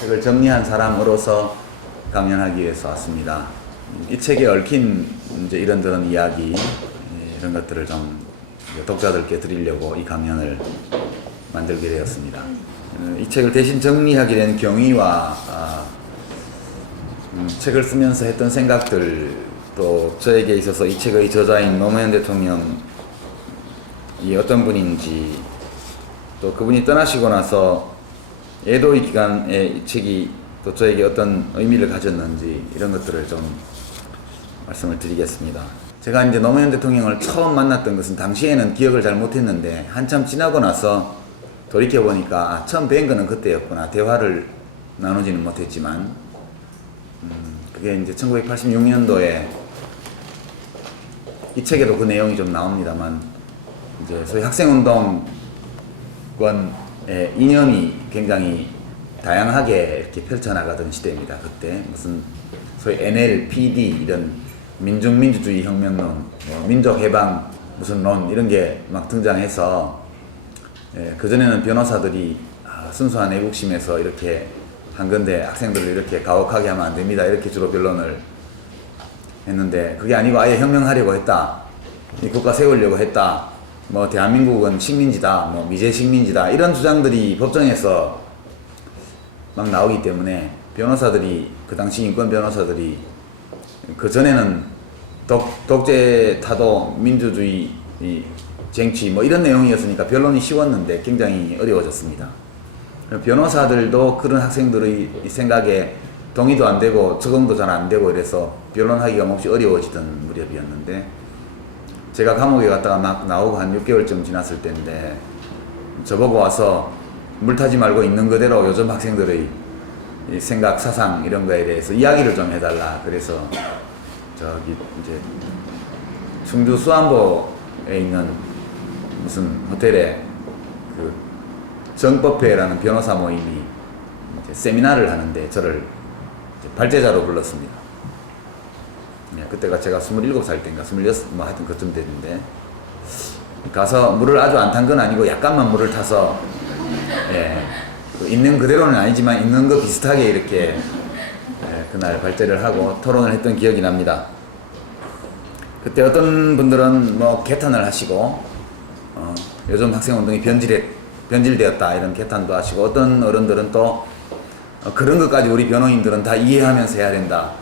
책을 정리한 사람으로서 강연하기 위해서 왔습니다. 이 책에 얽힌 이제 이런저런 이야기, 이런 것들을 좀 독자들께 드리려고 이 강연을 만들게 되었습니다. 이 책을 대신 정리하게 된 경위와 책을 쓰면서 했던 생각들, 또 저에게 있어서 이 책의 저자인 노무현 대통령이 어떤 분인지, 또 그분이 떠나시고 나서 애도의 기간에 이 책이 또 저에게 어떤 의미를 가졌는지, 이런 것들을 좀 말씀을 드리겠습니다. 제가 이제 노무현 대통령을 처음 만났던 것은 당시에는 기억을 잘 못했는데 한참 지나고 나서 돌이켜보니까 처음 뵌 거는 그때였구나. 대화를 나누지는 못했지만 그게 이제 1986년도에 이 책에도 그 내용이 좀 나옵니다만, 이제 소위 학생운동권의 이념이 굉장히 다양하게 이렇게 펼쳐나가던 시대입니다. 그때 무슨 소위 NLPD 이런 민중민주주의 혁명론, 민족해방 무슨 론 이런 게 막 등장해서, 그전에는 변호사들이 순수한 애국심에서 이렇게 한건데 학생들을 이렇게 가혹하게 하면 안 됩니다, 이렇게 주로 변론을 했는데, 그게 아니고 아예 혁명하려고 했다, 이 국가 세우려고 했다, 뭐 대한민국은 식민지다, 뭐 미제 식민지다, 이런 주장들이 법정에서 막 나오기 때문에 변호사들이, 그 당시 인권 변호사들이, 그 전에는 독재 타도 민주주의 쟁취 뭐 이런 내용이었으니까 변론이 쉬웠는데 굉장히 어려워졌습니다. 변호사들도 그런 학생들의 생각에 동의도 안 되고 적응도 잘 안 되고 이래서 변론하기가 몹시 어려워지던 무렵이었는데, 제가 감옥에 갔다가 막 나오고 한 6개월쯤 지났을 때인데 저보고 와서 물 타지 말고 있는 그대로 요즘 학생들의 생각, 사상 이런 거에 대해서 이야기를 좀 해달라. 그래서 저기 이제 충주 수안보에 있는 무슨 호텔에 그 정법회라는 변호사 모임이 이제 세미나를 하는데 저를 이제 발제자로 불렀습니다. 그때가 제가 27살 때인가 26, 뭐 하여튼 그쯤 됐는데, 가서 물을 아주 안 탄 건 아니고 약간만 물을 타서, 있는 그대로는 아니지만 있는 거 비슷하게 이렇게 그날 발제를 하고 토론을 했던 기억이 납니다. 그때 어떤 분들은 뭐 개탄을 하시고, 요즘 학생운동이 변질되었다 이런 개탄도 하시고, 어떤 어른들은 또 그런 것까지 우리 변호인들은 다 이해하면서 해야 된다,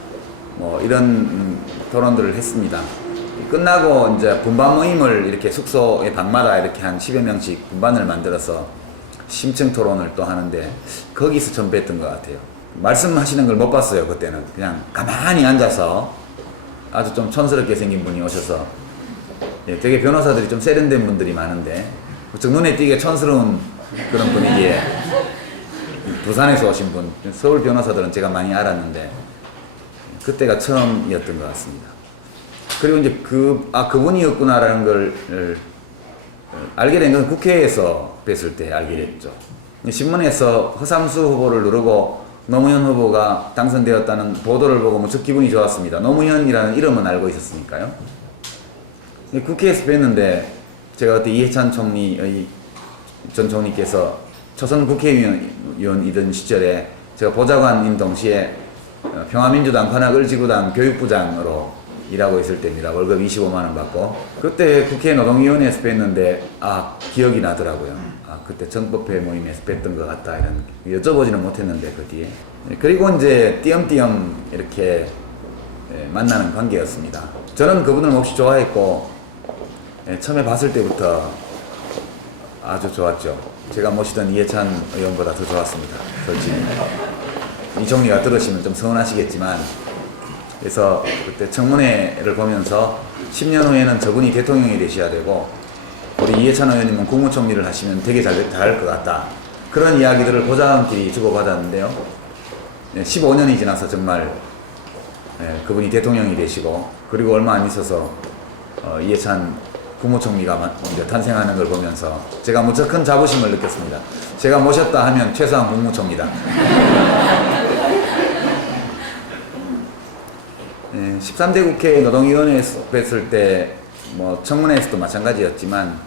뭐 이런 토론들을 했습니다. 끝나고 이제 분반 모임을 이렇게 숙소의 방마다 이렇게 한 10여 명씩 분반을 만들어서 심층 토론을 또 하는데, 거기서 처음 뵀던 것 같아요. 말씀하시는 걸 못 봤어요. 그때는 그냥 가만히 앉아서 아주 좀 촌스럽게 생긴 분이 오셔서, 되게 변호사들이 좀 세련된 분들이 많은데 그쪽 눈에 띄게 촌스러운 그런 분위기에 부산에서 오신 분, 서울 변호사들은 제가 많이 알았는데 그때가 처음이었던 것 같습니다. 그리고 이제 그분이었구나라는 걸 알게 된 건 국회에서 뵀을 때 알게 됐죠. 신문에서 허삼수 후보를 누르고 노무현 후보가 당선되었다는 보도를 보고 무척 기분이 좋았습니다. 노무현이라는 이름은 알고 있었으니까요. 국회에서 뵀는데, 제가 그때 이해찬 전 총리께서 초선 국회의원이던 시절에 제가 보좌관인 동시에 평화민주당 관악을지구당 교육부장으로 일하고 있을 때입니다. 월급 25만 원 받고. 그때 국회 노동위원회에서 뵀는데 기억이 나더라고요. 그때 정법회 모임에서 뵀던 것 같다, 이런 여쭤보지는 못했는데 그 뒤에. 그리고 이제 띄엄띄엄 이렇게 만나는 관계였습니다. 저는 그분을 몹시 좋아했고, 처음에 봤을 때부터 아주 좋았죠. 제가 모시던 이해찬 의원보다 더 좋았습니다, 솔직히. 이 총리가 들으시면 좀 서운하시겠지만, 그래서 그때 청문회를 보면서 10년 후에는 저분이 대통령이 되셔야 되고 우리 이해찬 의원님은 국무총리를 하시면 되게 잘할 것 같다, 그런 이야기들을 보좌관끼리 주고받았는데요. 15년이 지나서 정말 그분이 대통령이 되시고, 그리고 얼마 안 있어서 이해찬 국무총리가 이제 탄생하는 걸 보면서 제가 무척 큰 자부심을 느꼈습니다. 제가 모셨다 하면 최소한 국무총리다. 13대 국회 노동위원회에서 뵀을 때 뭐 청문회에서도 마찬가지였지만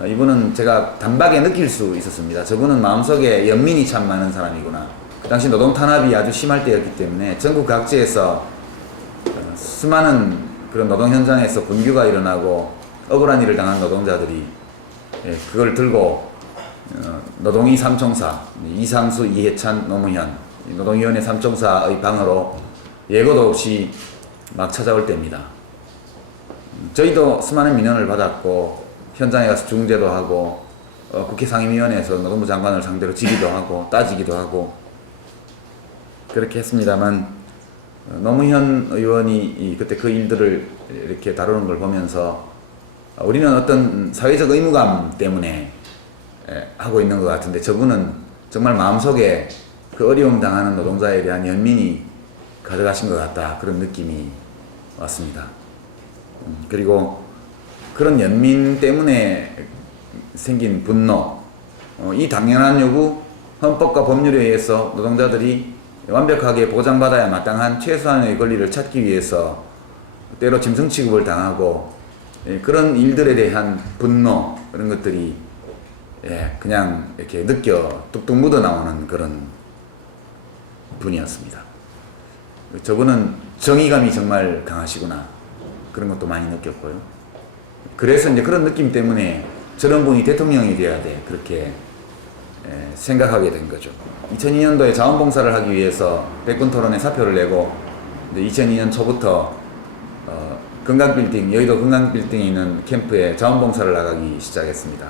이분은 제가 단박에 느낄 수 있었습니다. 저분은 마음속에 연민이 참 많은 사람이구나. 그 당시 노동 탄압이 아주 심할 때였기 때문에 전국 각지에서 수많은 그런 노동 현장에서 분규가 일어나고 억울한 일을 당한 노동자들이 그걸 들고 노동위 삼총사 이상수, 이해찬, 노무현 노동위원회 삼총사의 방으로 예고도 없이 막 찾아올 때입니다. 저희도 수많은 민원을 받았고 현장에 가서 중재도 하고 국회 상임위원회에서 노동부 장관을 상대로 질의도 하고 따지기도 하고 그렇게 했습니다만 노무현 의원이 그때 그 일들을 이렇게 다루는 걸 보면서 우리는 어떤 사회적 의무감 때문에 하고 있는 것 같은데 저분은 정말 마음속에 그 어려움 당하는 노동자에 대한 연민이 가져가신 것 같다 그런 느낌이 왔습니다. 그리고 그런 연민 때문에 생긴 분노, 이 당연한 요구, 헌법과 법률에 의해서 노동자들이 완벽하게 보장받아야 마땅한 최소한의 권리를 찾기 위해서 때로 짐승 취급을 당하고 그런 일들에 대한 분노 그런 것들이 그냥 이렇게 뚝뚝 묻어 나오는 그런 분이었습니다. 저분은 정의감이 정말 강하시구나 그런 것도 많이 느꼈고요. 그래서 이제 그런 느낌 때문에 저런 분이 대통령이 돼야 돼 그렇게 생각하게 된 거죠. 2002년도에 자원봉사를 하기 위해서 백분토론에 사표를 내고 2002년 초부터 건강빌딩, 여의도 건강빌딩에 있는 캠프에 자원봉사를 나가기 시작했습니다.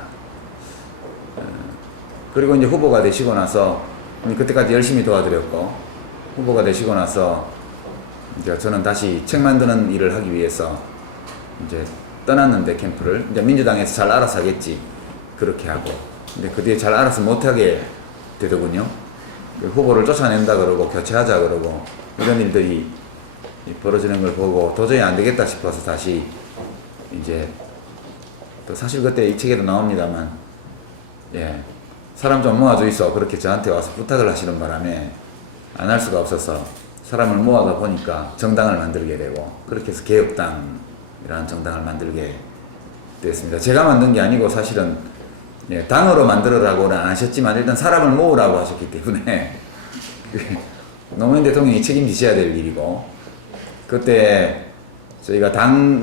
그리고 이제 후보가 되시고 나서 그때까지 열심히 도와드렸고 후보가 되시고 나서 이제 저는 다시 책 만드는 일을 하기 위해서 이제 떠났는데 캠프를 이제 민주당에서 잘 알아서 하겠지 그렇게 하고 근데 그 뒤에 잘 알아서 못하게 되더군요. 그 후보를 쫓아낸다 그러고 교체하자 그러고 이런 일들이 벌어지는 걸 보고 도저히 안 되겠다 싶어서 다시 이제 또 사실 그때 이 책에도 나옵니다만 사람 좀 모아줘 있어 그렇게 저한테 와서 부탁을 하시는 바람에 안 할 수가 없어서 사람을 모아다 보니까 정당을 만들게 되고 그렇게 해서 개혁당이라는 정당을 만들게 됐습니다. 제가 만든 게 아니고 사실은 당으로 만들으라고는 안 하셨지만 일단 사람을 모으라고 하셨기 때문에 노무현 대통령이 책임지셔야 될 일이고 그때 저희가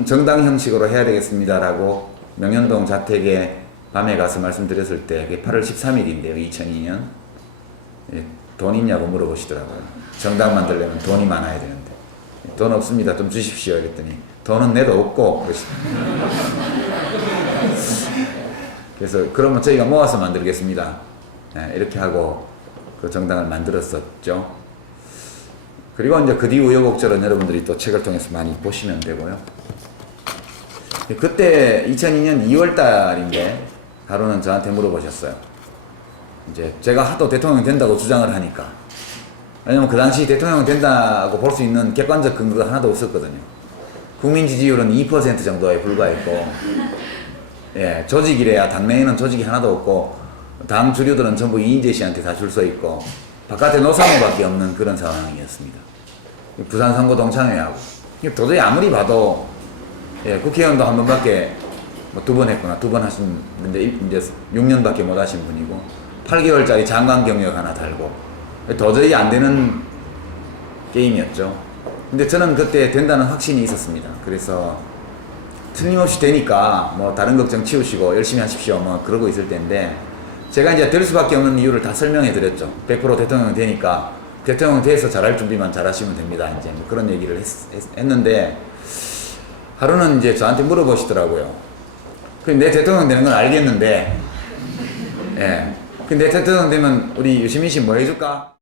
정당 형식으로 해야 되겠습니다라고 명현동 자택에 밤에 가서 말씀드렸을 때 그게 8월 13일인데요 2002년 돈 있냐고 물어보시더라고요. 정당 만들려면 돈이 많아야 되는데 돈 없습니다 좀 주십시오 이랬더니 돈은 내도 없고 그러시더라고요. 그래서 그러면 저희가 모아서 만들겠습니다 이렇게 하고 그 정당을 만들었었죠. 그리고 이제 그 뒤 우여곡절은 여러분들이 또 책을 통해서 많이 보시면 되고요. 그때 2002년 2월 달인데 하루는 저한테 물어보셨어요. 이제 제가 하도 대통령 된다고 주장을 하니까 왜냐면 그 당시 대통령 된다고 볼 수 있는 객관적 근거가 하나도 없었거든요. 국민 지지율은 2% 정도에 불과했고 조직이래야 당내에는 조직이 하나도 없고 당 주류들은 전부 이인재 씨한테 다 줄 서 있고 바깥에 노사모밖에 없는 그런 상황이었습니다. 부산 선거 동창회하고 도저히 아무리 봐도 국회의원도 한 번밖에 두 번 했구나 두 번 하신 분인데 이제 6년밖에 못 하신 분이고 8개월짜리 장관 경력 하나 달고 도저히 안 되는 게임이었죠. 근데 저는 그때 된다는 확신이 있었습니다. 그래서 틀림없이 되니까 뭐 다른 걱정 치우시고 열심히 하십시오 뭐 그러고 있을 때인데 제가 이제 될 수밖에 없는 이유를 다 설명해 드렸죠. 100% 대통령 되니까 대통령 돼서 잘할 준비만 잘하시면 됩니다. 이제 뭐 그런 얘기를 했는데 하루는 이제 저한테 물어보시더라고요. 내 대통령 되는 건 알겠는데 근데 대통령 되면 우리 유시민 씨 뭐 해줄까?